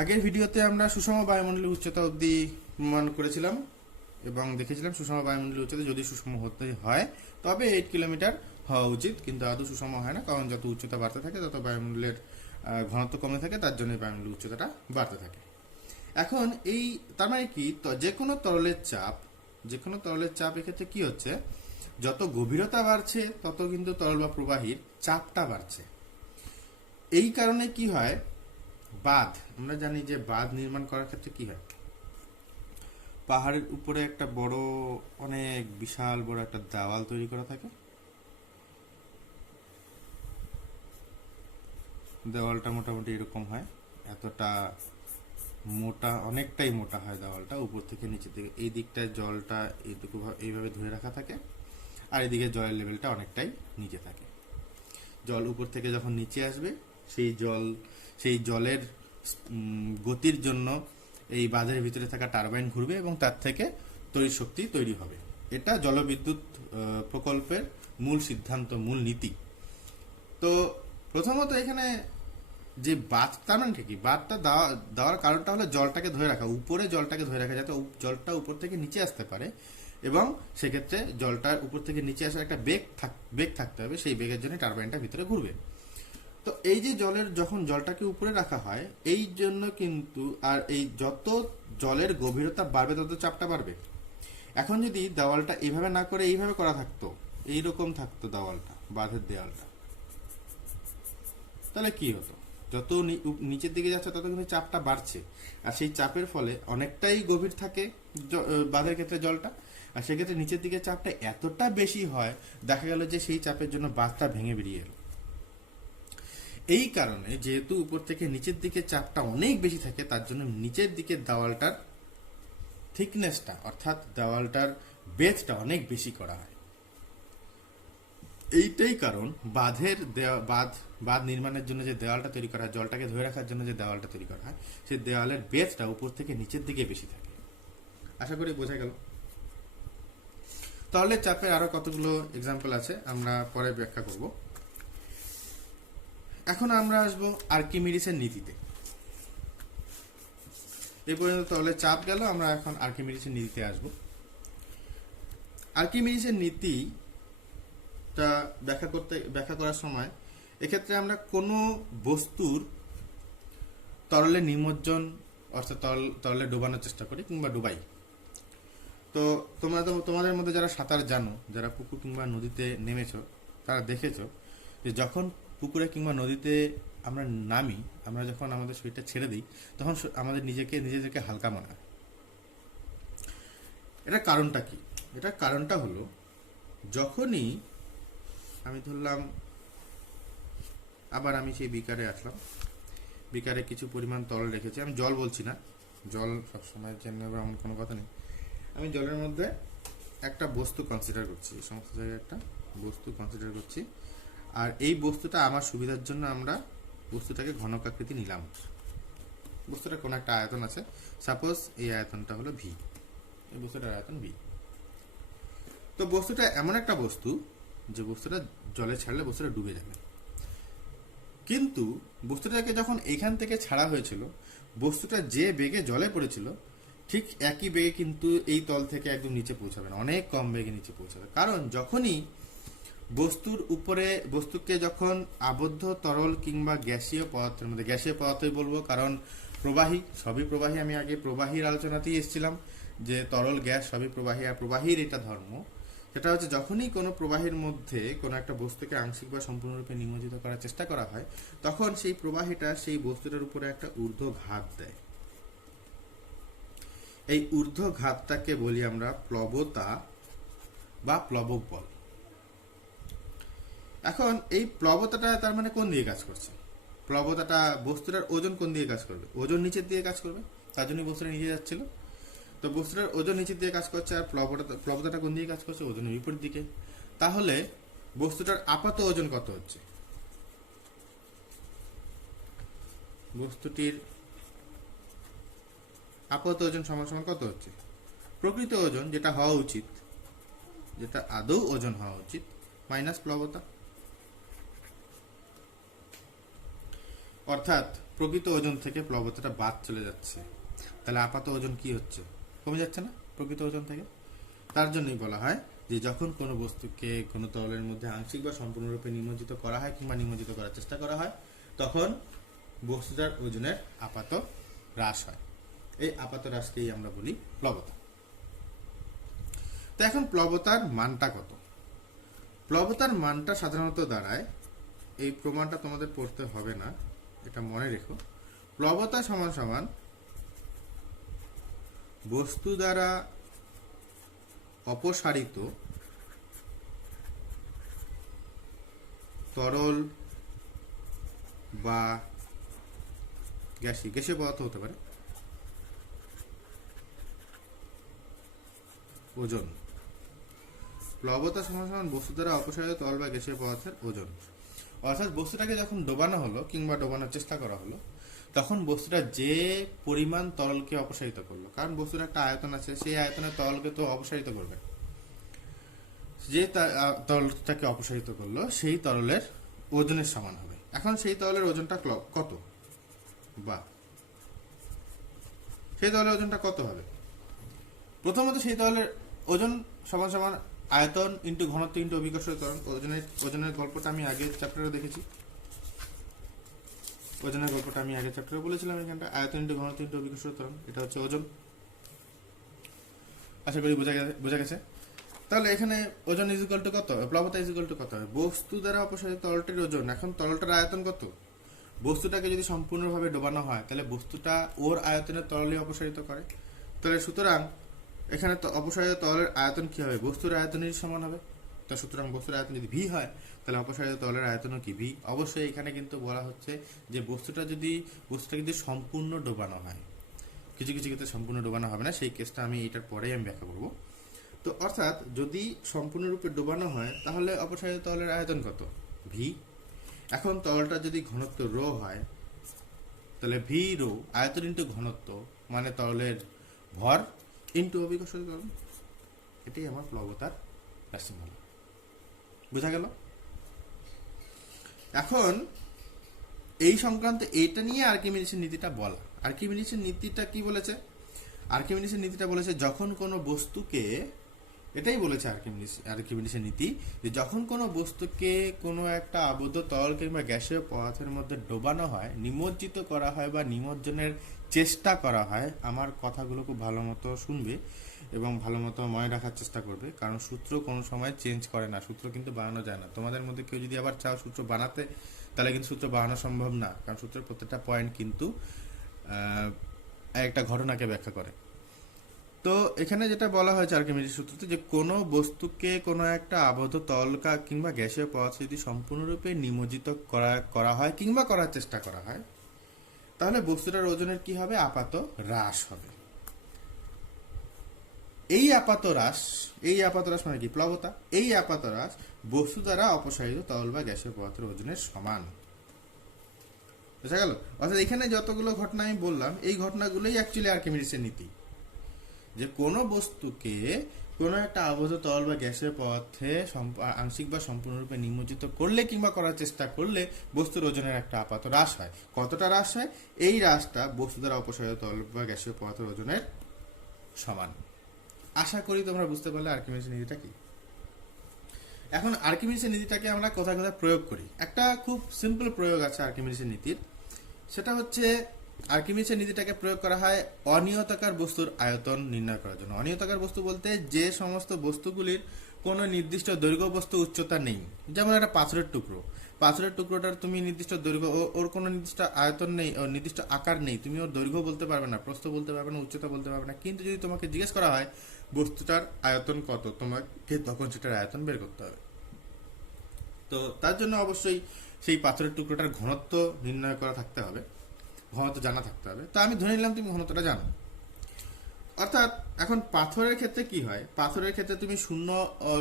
আগের ভিডিওতে আমরা সুষম বায়ুমণ্ডলের উচ্চতা অবধি প্রমাণ করেছিলাম এবং দেখেছিলাম সুষম বায়ুমণ্ডলের উচ্চতা যদি সুষম হতে হয় তবে 8 কিলোমিটার হওয়া উচিত, কিন্তু আদৌ সুষম হয় না, কারণ যত উচ্চতা বাড়তে থাকে তত বায়ুমণ্ডলের ঘনত্ব কমে থাকে, তার জন্য বায়ুমণ্ডলের উচ্চতাটা বাড়তে থাকে। এখন এই তার মানে কি, যে কোনো তরলের চাপ এক্ষেত্রে কি হচ্ছে, যত গভীরতা বাড়ছে তত কিন্তু তরল বা প্রবাহীর চাপটা বাড়ছে। এই কারণে কি হয়, বাঁধ, আমরা জানি যে বাঁধ নির্মাণ করার ক্ষেত্রে কি হয়, পাহাড়ের উপরে একটা বড় অনেক বিশাল বড় একটা দেওয়াল তৈরি করা থাকে। দেওয়ালটা মোটামুটি এরকম হয়, এতটা মোটা, অনেকটাই মোটা হয় দেওয়ালটা, উপর থেকে নিচের দিকে এই দিকটায় জলটা এইটুকু এইভাবে ধরে রাখা থাকে, আর এদিকে জলের লেভেলটা অনেকটাই নিচে থাকে। জল উপর থেকে যখন নিচে আসবে সেই জলের গতির জন্য এই বাঁধের ভিতরে থাকা টারবাইন ঘুরবে এবং তার থেকে তড়িৎ শক্তি তৈরি হবে। এটা জলবিদ্যুৎ প্রকল্পের মূল সিদ্ধান্ত, মূল নীতি। তো প্রথমত এখানে যে বাঁধ, তার মানে কি, বাঁধটা দেওয়ার কারণটা হলো জলটাকে ধরে রাখা, উপরে জলটাকে ধরে রাখা, যাতে জলটা উপর থেকে নিচে আসতে পারে, এবং সেক্ষেত্রে জলটার উপর থেকে নিচে আসার একটা বেগ থাকতে হবে, সেই বেগের জন্য টারবাইনটা ভিতরে ঘুরবে। তো এই যে যখন জলটাকে উপরে রাখা হয়, এই জন্য কিন্তু, আর এই যত জলের গভীরতা বাড়বে তত চাপটা বাড়বে। এখন যদি দেওয়ালটা এইভাবে না করে এইভাবে করা থাকতো, এইরকম থাকতো দেওয়ালটা, বাঁধের দেওয়ালটা, তাহলে কি হতো, যত নিচের দিকে যাচ্ছে তত কিন্তু চাপটা বাড়ছে, আর সেই চাপের ফলে অনেকটাই গভীর থাকে বাঁধের ক্ষেত্রে জলটা, আর সেক্ষেত্রে নিচের দিকে চাপটা এতটা বেশি হয়, দেখা গেল যে সেই চাপের জন্য বাঁধটা ভেঙে বেরিয়ে এলো। এই কারণে যেহেতু উপর থেকে নিচের দিকে চাপটা অনেক বেশি থাকে, তার জন্য নিচের দিকে দেওয়ালটার থিকনেসটা, অর্থাৎ দেওয়ালটার বেধটা অনেক বেশি করা হয়। এইটাই কারণ বাঁধ নির্মাণের জন্য যে দেওয়ালটা তৈরি করা হয়, জলটাকে ধরে রাখার জন্য যে দেওয়ালটা তৈরি করা হয়, সেই দেওয়ালের বেধটা উপর থেকে নিচের দিকে বেশি থাকে। আশা করি বোঝা গেল। তাহলে চাপের আরো কতগুলো এক্সাম্পল আছে, আমরা পরে ব্যাখ্যা করব। এখন আমরা আসবো আর্কিমিডিসের নীতিতে। এই পর্যন্ত তাহলে চাপ গেল, আমরা এখন আর্কিমিডিসের নীতিতে আসবো। আর্কিমিডিসের নীতিটা ব্যাখ্যা করার সময় এক্ষেত্রে আমরা কোনো বস্তুর তরলে নিমজ্জন, অর্থাৎ তরলে ডোবানোর চেষ্টা করি কিংবা ডুবাই। তো তোমাদের মধ্যে যারা সাঁতার জানো, যারা পুকুর কিংবা নদীতে নেমেছো, তারা দেখেছো যে যখন পুকুরে কিংবা নদীতে আমরা নামি, আমরা যখন আমাদের শরীরটা ছেড়ে দিই, তখন আমাদের নিজেদেরকে হালকা মনে হয়। এটা কারণটা কি? এটার কারণটা হলো, যখনই আমি ধরলাম, আবার আমি সেই বিকারে আসলাম, বিকারে কিছু পরিমাণ তরল রেখেছি, আমি জল বলছি না, জল সবসময় জেনে নেবে এমন কোনো কথা নেই, আমি জলের মধ্যে একটা বস্তু কনসিডার করছি, এই সমস্ত জায়গায় একটা বস্তু কনসিডার করছি, আর এই বস্তুটা আমার সুবিধার জন্য আমরা বস্তুটাকে ঘনকাকৃতি নিলাম। বস্তুটা কোনো একটা আয়তন আছে, সাপোজ এই আয়তনটা হলো ভি, এই বস্তুটার আয়তন ভি। তো বস্তুটা এমন একটা বস্তু যে বস্তুটা জলে ছাড়লে বস্তুটা ডুবে যাবে, কিন্তু বস্তুটাকে যখন এইখান থেকে ছাড়া হয়েছিল, বস্তুটা যে বেগে জলে পড়েছিল ঠিক একই বেগে কিন্তু এই তল থেকে একদম নিচে পৌঁছাবে না, অনেক কম বেগে নিচে পৌঁছাবে। কারণ যখনই বস্তুকে যখন আবদ্ধ তরল কিংবা গ্যাসীয় পদার্থের মধ্যে, গ্যাসীয় পদার্থই বলবো কারণ প্রবাহী, সবই প্রবাহী, আমি আগে প্রবাহীর আলোচনাতেই এসেছিলাম যে তরল গ্যাস সবই প্রবাহী, আর প্রবাহীর এটা ধর্ম, সেটা হচ্ছে যখনই কোনো প্রবাহীর মধ্যে কোনো একটা বস্তুকে আংশিক বা সম্পূর্ণরূপে নিমজ্জিত করার চেষ্টা করা হয়, তখন সেই প্রবাহীটা সেই বস্তুটার উপরে একটা ঊর্ধ্বঘাত দেয়। এই ঊর্ধ্বঘাতটাকে বলি আমরা প্লবতা বা প্লবক বল। এখন এই প্লবতাটা তার মানে কোন দিকে কাজ করছে? প্লবতাটা, বস্তুটার ওজন কোন দিকে কাজ করবে? ওজন নিচের দিকে কাজ করবে, তার জন্য বস্তুটা নিচে যাচ্ছিল। তো বস্তুটার ওজন নিচের দিকে কাজ করছে, আর প্লবতাটা কোন দিকে কাজ করছে? ওজনের বিপরীত দিকে। তাহলে বস্তুটার আপাত ওজন কত হচ্ছে? বস্তুটির আপাত ওজন সমান সমান কত হচ্ছে? প্রকৃত ওজন, যেটা হওয়া উচিত, যেটা আদৌ ওজন হওয়া উচিত, মাইনাস প্লবতা। অর্থাৎ প্রকৃত ওজন থেকে প্লবতাটা বাদ চলে যাচ্ছে, তাহলে আপাত ওজন কি হচ্ছে? কমে যাচ্ছে না প্রকৃত ওজন থেকে। তার জন্যই বলা হয় যে যখন কোনো বস্তুকে কোনো তরলের মধ্যে আংশিক বা সম্পূর্ণরূপে নিমজ্জিত করা হয় কিংবা নিমজ্জিত করার চেষ্টা করা হয়, তখন বস্তুটার ওজনের আপাত হ্রাস হয়। এই আপাত হ্রাসকেই আমরা বলি প্লবতা। তো এখন প্লবতার মানটা কত? প্লবতার মানটা সাধারণত দাঁড়ায়, এই প্রমাণটা তোমাদের পড়তে হবে না, এটা মনে রেখো। প্লবতা সমান সমান বস্তু দ্বারা অপসারিত তরল বা গ্যাসীয় পদার্থ হতে পারে ওজন। প্লবতা সমান সমান বস্তু দ্বারা অপসারিত তরল বা গ্যাসীয় পদার্থের ওজন। অর্থাৎ বস্তুটাকে যখন ডোবানো হলো কিংবা ডোবানোর চেষ্টা করা হলো, তখন বস্তুটা যে পরিমাণ তরলকে অপসারিত করলো, কারণ বস্তুর একটা আয়তন আছে, সেই আয়তনের তরলকে তো অপসারিত করবে, যে তরলটাকে অপসারিত করলো সেই তরলের ওজনের সমান হবে। এখন সেই তরলের ওজনটা কত, বা সেই তরলের ওজনটা কত হবে? প্রথমত সেই তরলের ওজন সমান সমান আয়তন ইন্টু ঘনত্ব ইন্টু অভিকর্ষীয় ত্বরণ। ওজনের গল্পটা আমি আগের চ্যাপ্টারে দেখেছি, ওজনের গল্পটা আমি আগের চ্যাপ্টারে বলেছিলাম। এখানটা আয়তন ইন্টু ঘনত্ব ইন্টু অভিকর্ষীয় ত্বরণ, এটা হচ্ছে ওজন। আশা করি বোঝা গেছে। তাহলে এখানে ওজন ইজ ইকুয়াল টু কত, প্লবতা ইজ ইকুয়াল টু কত হবে? বস্তু দ্বারা অপসারিত তরলটির ওজন। এখন তরলটার আয়তন কত? বস্তুটাকে যদি সম্পূর্ণভাবে ডোবানো হয়, তাহলে বস্তুটা ওর আয়তনের তরলে অপসারিত করে। তাহলে সুতরাং এখানে তো অপসারিত তরলের আয়তন কি হবে? বস্তুর আয়তনের সমান হবে। তা সুতরাং বস্তুর আয়তন যদি ভি হয়, তাহলে অপসারিত তরলের আয়তনও কি ভি। অবশ্যই এখানে কিন্তু বলা হচ্ছে যে বস্তুটাকে যদি সম্পূর্ণ ডোবানো হয়, কিছু কিছু ক্ষেত্রে সম্পূর্ণ ডোবানো হবে না, সেই কেসটা আমি এটার পরেই আমি ব্যাখ্যা করবো। তো অর্থাৎ যদি সম্পূর্ণরূপে ডোবানো হয়, তাহলে অপসারিত তরলের আয়তন কত? ভি। এখন তরলটা যদি ঘনত্ব রো হয়, তাহলে ভি রো আয়তন ইন্টু ঘনত্ব, মানে তরলের ভর ইন্টু অভিকর্ষীয় ত্বরণ। এটাই আমার প্লবতার রাশিমালা। বোঝা গেল? এখন এই সংক্রান্ত এইটা নিয়ে আর্কিমিডিসের নীতিটা বলা। আর্কিমিডিসের নীতিটা কি বলেছে? আর্কিমিডিসের নীতিটা বলেছে যখন কোনো বস্তুকে, এটাই বলেছে আর্কিমিডিসের নীতি, যে যখন কোনো বস্তুকে কোনো একটা আবদ্ধ তরল কিংবা গ্যাসীয় পদার্থের মধ্যে ডোবানো হয়, নিমজ্জিত করা হয় বা নিমজ্জনের চেষ্টা করা হয়। আমার কথাগুলো খুব ভালো মতো শুনবে এবং ভালো মতো মনে রাখার চেষ্টা করবে, কারণ সূত্র কোনো সময় চেঞ্জ করে না, সূত্র কিন্তু বানানো যায় না। তোমাদের মধ্যে কেউ যদি আবার চাও সূত্র বানাতে, তাহলে কিন্তু সূত্র বানানো সম্ভব না, কারণ সূত্রের প্রত্যেকটা পয়েন্ট কিন্তু একটা ঘটনাকে ব্যাখ্যা করে। তো এখানে যেটা বলা হয়েছে আর্কিমিডিস সূত্রতে, যে কোনো বস্তুকে কোনো একটা আবদ্ধ তরল কিংবা গ্যাসীয় পদার্থ যদি সম্পূর্ণরূপে নিমজ্জিত করা হয় কিংবা করার চেষ্টা করা হয়, তাহলে বস্তুটার ওজনের কি হবে? আপাত হ্রাস হবে। এই আপাত হ্রাস মানে কি? প্লবতা। এই আপাত হ্রাস বস্তু দ্বারা অপসারিত তরল বা গ্যাসীয় পদার্থের ওজনের সমান। বুঝা গেল? অর্থাৎ এখানে যতগুলো ঘটনা আমি বললাম, এই ঘটনাগুলোই অ্যাকচুয়ালি আর্কিমিডিসের নীতি, যে কোনো বস্তুকে কোনো একটা আবদ্ধ তরল বা গ্যাসের পদার্থে আংশিক বা সম্পূর্ণরূপে নিমজ্জিত করলে কিংবা করার চেষ্টা করলে বস্তুর ওজনের একটা আপাত হ্রাস হয়। কতটা হ্রাস হয়? এই হ্রাসটা বস্তু দ্বারা অপসারিত তরল বা গ্যাসীয় পদার্থের ওজনের সমান। আশা করি তোমরা বুঝতে পারলে আর্কিমিডিসের নীতিটা কি। এখন আর্কিমিডিসের নীতিটাকে আমরা কোথায় কোথায় প্রয়োগ করি। একটা খুব সিম্পল প্রয়োগ আছে আর্কিমিডিসের নীতির, সেটা হচ্ছে আর্কিমিডিসের নীতিটাকে প্রয়োগ করা হয় অনিয়তাকার বস্তুর আয়তন নির্ণয় করার জন্য। অনিয়তাকার বস্তু বলতে যে সমস্ত বস্তুগুলির কোনো নির্দিষ্ট দৈর্ঘ্য বস্তু উচ্চতা নেই। যেমন একটা পাথরের টুকরোটার তুমি নির্দিষ্ট দৈর্ঘ্য, ওর কোনো নির্দিষ্ট আয়তন নেই, ওর নির্দিষ্ট আকার নেই, তুমি ওর দৈর্ঘ্য বলতে পারবে না, প্রস্থ বলতে পারবে না, উচ্চতা বলতে পারবে না। কিন্তু যদি তোমাকে জিজ্ঞেস করা হয় বস্তুটার আয়তন কত, তোমাকে তখন সেটার আয়তন বের করতে হবে। তো তার জন্য অবশ্যই সেই পাথরের টুকরোটার ঘনত্ব নির্ণয় করা থাকতে হবে, ঘনত্ব জানা থাকতে হবে। তো আমি ধরে নিলাম তুমি ঘনত্বটা জানো। অর্থাৎ এখন পাথরের ক্ষেত্রে কি হয়? পাথরের ক্ষেত্রে তুমি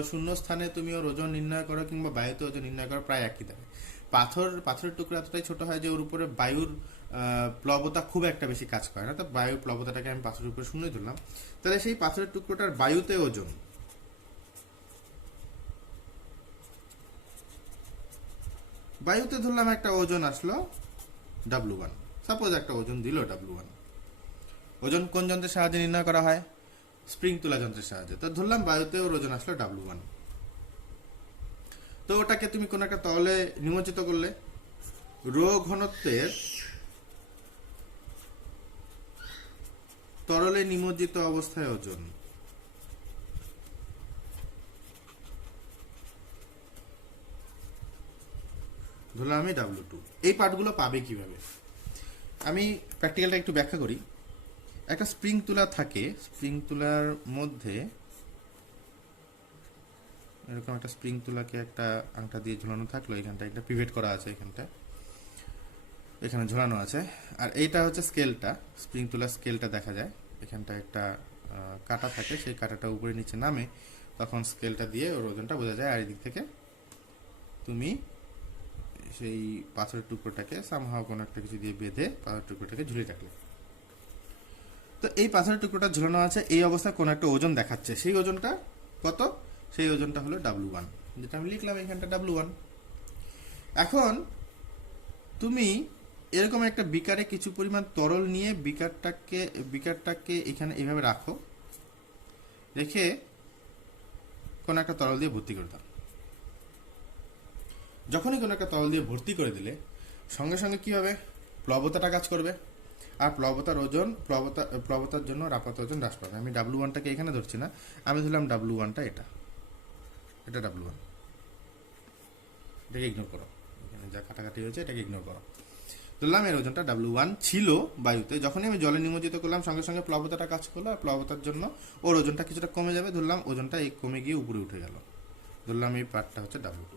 শূন্য স্থানে তুমি ওর ওজন নির্ণয় করো কিংবা বায়ুতে ওজন নির্ণয় করো, প্রায় একই থাকে। পাথরের টুকরো এতটাই ছোট হয় যে ওর উপরে বায়ুর প্লবতা খুব একটা বেশি কাজ করে না। তো বায়ুর প্লবতাটাকে আমি পাথরের উপরে শূন্যই ধরলাম। তাহলে সেই পাথরের টুকরোটার বায়ুতে ধরলাম একটা ওজন আসলো W1। সাপোজ একটা ওজন দিল W1। ওজন কোন যন্ত্রের সাহায্যে নির্ণয় করা হয়? স্প্রিং তোলা যন্ত্রের সাহায্যে। তো ধরলাম বায়ুতে ওর ওজন আসলো W1। তো ওটাকে তুমি কোন একটা তরলে নিমজ্জিত করলে, রো ঘনত্বের তরলে নিমজ্জিত অবস্থায় ওজন, ধরলাম আমি W2। এই পার্টগুলো পাবে কিভাবে? আমি প্র্যাকটিক্যালটা একটু ব্যাখ্যা করি। একটা স্প্রিং তুলা থাকে, স্প্রিং তুলার মধ্যে এরকম একটা স্প্রিং তুলাকে একটা আংটা দিয়ে ঝুলানো থাকলো, এখানটা একটা পিভেট করা আছে, এখানে ঝোলানো আছে। আর এইটা হচ্ছে স্কেলটা, স্প্রিং তুলার স্কেলটা দেখা যায়, এখানটা একটা কাটা থাকে, সেই কাটাটা উপরে নিচে নামে, তখন স্কেলটা দিয়ে ওর ওজনটা বোঝা যায়। আর এদিক থেকে তুমি সেই পাথরের টুকরোটাকে সামহাও কোনো একটা কিছু দিয়ে বেঁধে পাথরের টুকরোটাকে ঝুলিয়ে রাখলে। তো এই পাথরের টুকরোটা ঝুলানো আছে, এই অবস্থায় কোনো একটা ওজন দেখাচ্ছে, সেই ওজনটা কত? সেই ওজনটা হলো W1, যেটা আমি লিখলাম এখানটা W1। এখন তুমি এরকম একটা বিকারে কিছু পরিমাণ তরল নিয়ে বিকারটাকে এখানে এইভাবে রাখো, রেখে কোনো একটা তরল দিয়ে ভর্তি করে দাও। যখনই কোনো একটা তরল দিয়ে ভর্তি করে দিলে সঙ্গে সঙ্গে কি হবে? প্লবতাটা কাজ করবে, আর প্লবতার জন্য আপাত ওজন হ্রাস পাবে। আমি W1টাকে এখানে ধরছি না, আমি ধরলাম W1টা এটা W1, এটাকে ইগনোর করো, এখানে যা কাটাকাটি হয়েছে এটাকে ইগনোর করো। ধরলাম এর ওজনটা W1 ছিল বায়ুতে, যখনই আমি জলে নিমজ্জিত করলাম সঙ্গে সঙ্গে প্লবতাটা কাজ করলো, আর প্লবতার জন্য ওর ওজনটা কিছুটা কমে যাবে। ধরলাম ওজনটা কমে গিয়ে উপরে উঠে গেল, ধরলাম এই পার্টটা হচ্ছে W2।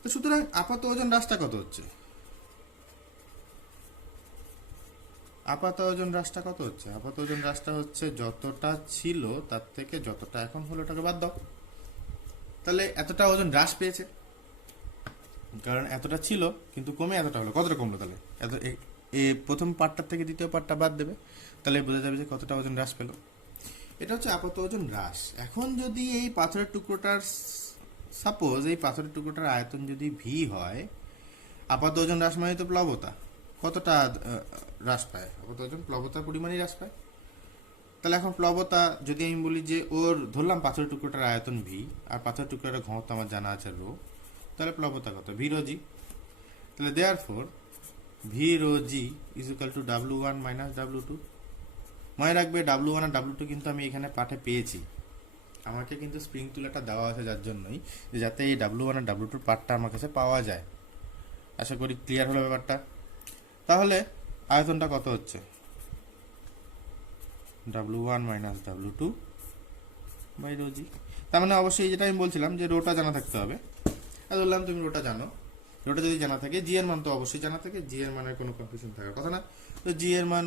তো সুতরাং আপাত ওজন হ্রাসটা কত হচ্ছে? আপাত ওজন হ্রাসটা হচ্ছে যতটা ছিল তার থেকে যতটা এখন হলো ওটাকে বাদ দাও। তাহলে এতটা ওজন হ্রাস পেয়েছে, কারণ এতটা ছিল কিন্তু কমে এতটা হলো। কতটা কমলো? তাহলে প্রথম পার্টটার থেকে দ্বিতীয় পার্টটা বাদ দেবে, তাহলে বোঝা যাবে যে কতটা ওজন হ্রাস পেল। এটা হচ্ছে আপাত ওজন হ্রাস। এখন যদি এই পাথরের টুকরোটার আয়তন যদি V হয়, আপাত ওজন হ্রাস মানে তো প্লবতা কতটা হ্রাস পায়? আপাত ওজন প্লবতার পরিমাণই হ্রাস পায়। তাহলে এখন প্লবতা যদি আমি বলি যে ওর ধরলাম পাথরের টুকরোটার আয়তন V, আর পাথরের টুকরোটার ঘনত্ব আমার জানা আছে রো, তাহলে প্লবতা কত? V rho G। তাহলে therefore V rho G is equal to W1 minus W2। মনে রাখবে W1 আর W2 কিন্তু আমি এখানে পাঠে পেয়েছি, আমাকে কিন্তু স্প্রিং তুলাটা দেওয়া আছে যার জন্যই, যাতে এই W1 আর W2 পার্টটা আমার কাছে পাওয়া যায়। আশা করি ক্লিয়ার হলো ব্যাপারটা। তাহলে আয়তনটা কত হচ্ছে? W1 minus W2 by rho জি। তার মানে অবশ্যই যেটা আমি বলছিলাম যে রোটা জানা থাকতে হবে। আর বললাম তুমি রোটা জানো, রোটা যদি জানা থাকে, জি এর মান তো অবশ্যই জানা থাকে, জি এর মানের কোনো কনফিউশন থাকার কথা না। তো জি এর মান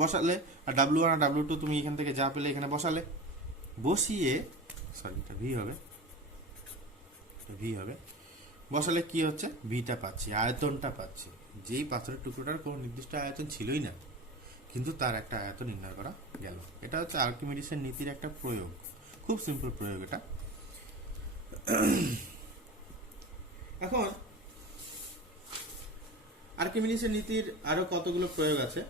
বসালে, আর W1 আর W2 তুমি এখান থেকে যা পেলে এখানে বসালে, বসিয়ে এটা ভি হবে, বসালে কি হচ্ছে? ভিটা পাচ্ছি, আয়তনটা পাচ্ছি। যেই পাথরের টুকরোটার কোনো নির্দিষ্ট আয়তন ছিলই না, কিন্তু তার একটা আয়তন নির্ণয় করা গেল। এটা হচ্ছে আর্কিমিডিসের নীতির একটা প্রয়োগ, খুব সিম্পল প্রয়োগ এটা। এখন আর্কিমিডিসের নীতির আরো কতগুলো প্রয়োগ আছে।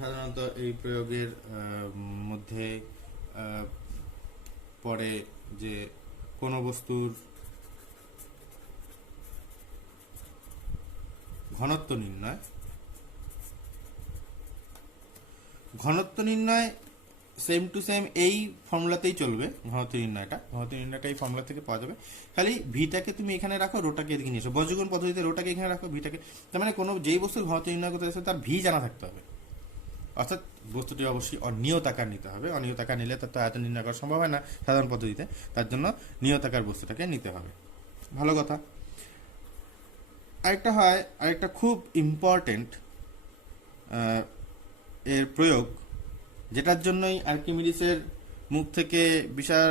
সাধারণত এই প্রয়োগের মধ্যে পড়ে যে কোনো বস্তুর ঘনত্ব নির্ণয় সেম টু সেম এই ফর্মুলাতেই চলবে। ঘনত্ব নির্ণয়টা এই ফর্মুলা থেকে পাওয়া যাবে। খালি ভিটাকে তুমি এখানে রাখো, রোটাকে এদিকে নিয়ে এসো। বজ্রগুণ পদ্ধতিতে রোটাকে এখানে রাখো, ভিটাকে, তার মানে কোনো যেই বস্তুর ঘনত্ব নির্ণয় করতে আসবে তার ভি জানা থাকতে হবে। অর্থাৎ বস্তুটি অবশ্যই অনিয়তাকার নিতে হবে। অনিয়তাকার নিলে তার তো আয়তন নির্ণয় করা সম্ভব হয় না সাধারণ পদ্ধতিতে, তার জন্য নিয়তাকার বস্তুটাকে নিতে হবে। ভালো কথা। আরেকটা খুব ইম্পর্টেন্ট এর প্রয়োগ, যেটার জন্যই আর্কিমিডিসের মুখ থেকে বিশাল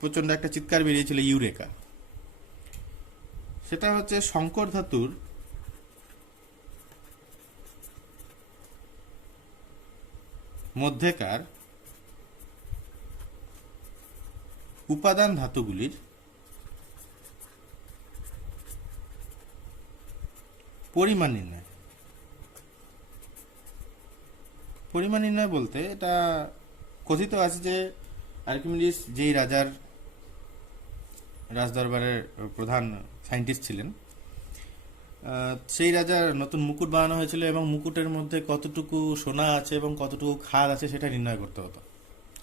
প্রচন্ড একটা চিৎকার বেরিয়েছিল, ইউরেকা। সেটা হচ্ছে সংকর ধাতুর মধ্যেকার উপাদান ধাতুগুলির পরিমাণ নির্ণয়। পরিমাণ নির্ণয় বলতে এটা কথিত আছে যে আর্কিমিডিস যেই রাজার রাজদরবারের প্রধান সায়েন্টিস্ট ছিলেন, সেই রাজার নতুন মুকুট বানানো হয়েছিল এবং মুকুটের মধ্যে কতটুকু সোনা আছে এবং কতটুকু খাদ আছে সেটা নির্ণয় করতে হতো।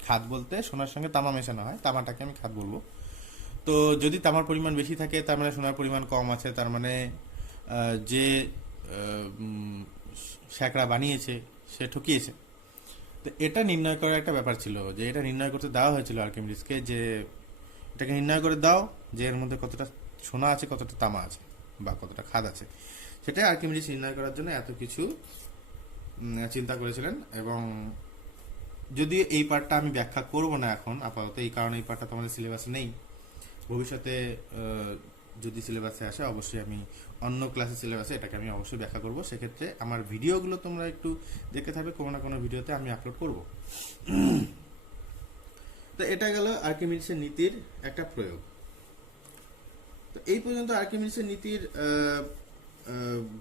খাদ বলতে সোনার সঙ্গে তামা মেশানো হয়, তামাটাকে আমি খাদ বলবো। তো যদি তামার পরিমাণ বেশি থাকে তার মানে সোনার পরিমাণ কম আছে, তার মানে যে শ্যাকরা বানিয়েছে সে ঠকিয়েছে। তো এটা নির্ণয় করার একটা ব্যাপার ছিল, যে এটা নির্ণয় করতে দেওয়া হয়েছিল আর্কিমিডিসকে, যে এটাকে নির্ণয় করে দাও যে এর মধ্যে কতটা সোনা আছে, কতটা তামা আছে বা কতটা খাদ আছে। সেটাই আর্কিমিডিস নির্ণয় করার জন্য এত কিছু চিন্তা করেছিলেন। এবং যদিও এই পার্টটা আমি ব্যাখ্যা করব না এখন আপাতত, এই কারণে এই পার্টটা তোমাদের সিলেবাসে নেই। ভবিষ্যতে যদি সিলেবাসে আসে অবশ্যই আমি অন্য ক্লাসের সিলেবাসে এটাকে আমি অবশ্যই ব্যাখ্যা করব। সেক্ষেত্রে আমার ভিডিওগুলো তোমরা একটু দেখতে থাকবে, কোনো না কোনো ভিডিওতে আমি আপলোড করব। তো এটা গেল আর্কিমিডিসের নীতির একটা প্রয়োগ। তো এই পর্যন্ত আর্কিমিডিসের নীতির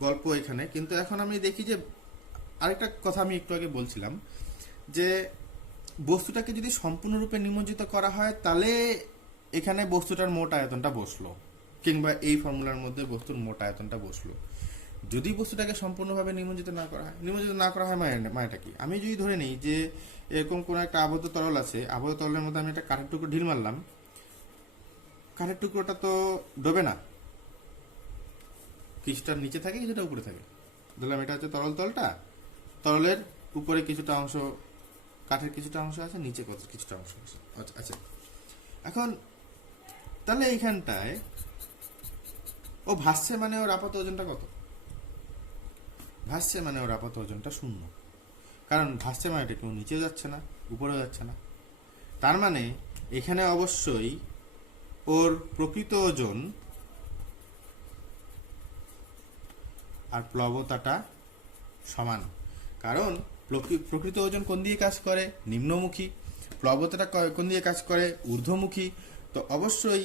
গল্প এখানে। কিন্তু এখন আমি দেখি যে আরেকটা কথা আমি একটু আগে বলছিলাম, যে বস্তুটাকে যদি সম্পূর্ণরূপে নিমজ্জিত করা হয় তাহলে এখানে বস্তুটার মোট আয়তনটা বসলো, কিংবা এই ফর্মুলার মধ্যে বস্তুর মোট আয়তনটা বসলো। যদি বস্তুটাকে সম্পূর্ণভাবে নিমজ্জিত না করা হয় মানেটা কি? আমি যদি ধরে নিই যে এরকম কোনো একটা আবদ্ধ তরল আছে, আবদ্ধ তরলের মধ্যে আমি একটা কাঠের টুকরো ঢিল মারলাম, কাঠের টুকরোটা তো ডোবে না, কিছুটা নিচে থাকে কিছুটা উপরে থাকে। ধরলাম এটা হচ্ছে তরল তলটা, তরলের উপরে কিছুটা অংশ কাঠের কিছুটা অংশ আছে, নিচে কিছুটা অংশ আছে। আচ্ছা, এখন তাহলে এইখানটায় ও ভাসছে মানে ওর আপাত ওজনটা কত? ভাসছে মানে ওর আপাত ওজনটা 0, কারণ ভাসছে মানে এটা কেউ নিচেও যাচ্ছে না উপরেও যাচ্ছে না। তার মানে এখানে অবশ্যই ওর প্রকৃত ওজন আর প্লবতাটা সমান, কারণ প্রকৃত ওজন কোন দিয়ে কাজ করে? নিম্নমুখী। প্লবতাটা কোন দিয়ে কাজ করে? ঊর্ধ্বমুখী। তো অবশ্যই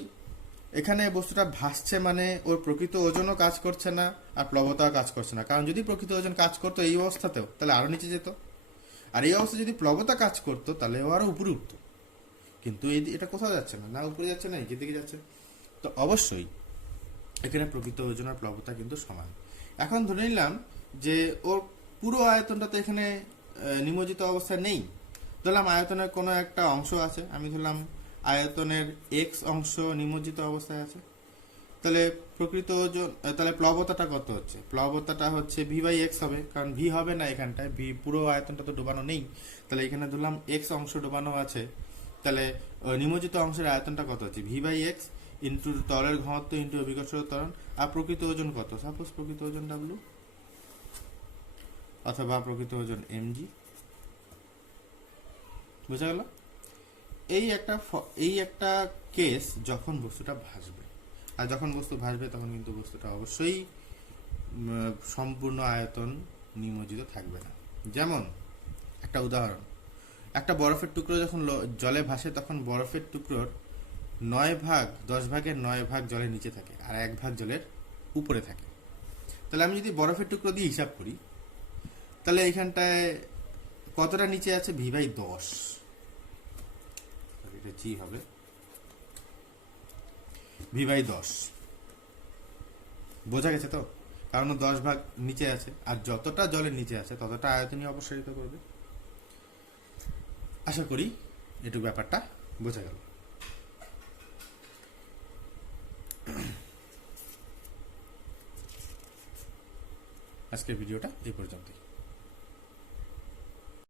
এখানে বস্তুটা ভাসছে মানে ওর প্রকৃত ওজনও কাজ করছে না আর প্লবতাও কাজ করছে না, কারণ যদি প্রকৃত ওজন কাজ করতো এই অবস্থাতেও তাহলে আরো নিচে যেত, আর এই অবস্থায় যদি প্লবতা কাজ করতো তাহলে ও আরো উপরে উঠতো। কিন্তু এটা কোথাও যাচ্ছে না, না উপরে যাচ্ছে না নিচের দিকে যাচ্ছে। তো অবশ্যই এখানে প্রকৃত ওজন আর প্লবতা কিন্তু সমান। এখন ধরে নিলাম যে ওর পুরো আয়তনটা তো এখানে নিমজ্জিত অবস্থায় নেই। ধরলাম আয়তনের কোনো একটা অংশ আছে, আমি ধরলাম আয়তনের এক্স অংশ নিমজ্জিত অবস্থায় আছে। তাহলে প্রকৃত ওজন, তাহলে প্লবতাটা কত হচ্ছে? প্লবতাটা হচ্ছে ভি বাই এক্স হবে, কারণ ভি হবে না এখানটায়, ভি পুরো আয়তনটা তো ডোবানো নেই। তাহলে এখানে ধরলাম এক্স অংশ ডোবানো আছে, তাহলে নিমজ্জিত অংশের আয়তনটা কত হচ্ছে? ভি বাই এক্স ইন্টু তরলের ঘনত্ব ইন্টু অভিকর্ষজ ত্বরণ। আর প্রকৃত ওজন কত? সাপোজ প্রকৃত ওজন ডাব্লু অথবা প্রকৃত ওজন এমজি। বোঝা গেল? এই একটা কেস যখন বস্তুটা ভাসবে, আর যখন বস্তু ভাসবে তখন কিন্তু বস্তুটা অবশ্যই সম্পূর্ণ আয়তন নিমজ্জিত থাকবে না। যেমন একটা উদাহরণ, একটা বরফের টুকরো যখন জলে ভাসে তখন বরফের টুকরোর 10 ভাগের 9 ভাগ জলের নিচে থাকে আর 1 ভাগ জলের উপরে থাকে। তাহলে আমি যদি বরফের টুকরো দিয়ে হিসাব করি তাহলে এইখানটায় কতটা নিচে আছে? ভি বাই 10, এটা জি হবে ভি বাই 10। বোঝা গেছে তো? কারণ 10 ভাগ নিচে আছে, আর যতটা জলের নিচে আছে ততটা আয়তনই অপসারিত করবে। আশা করি এটুকু ব্যাপারটা বোঝা গেল। আজকের ভিডিওটা এই পর্যন্তই।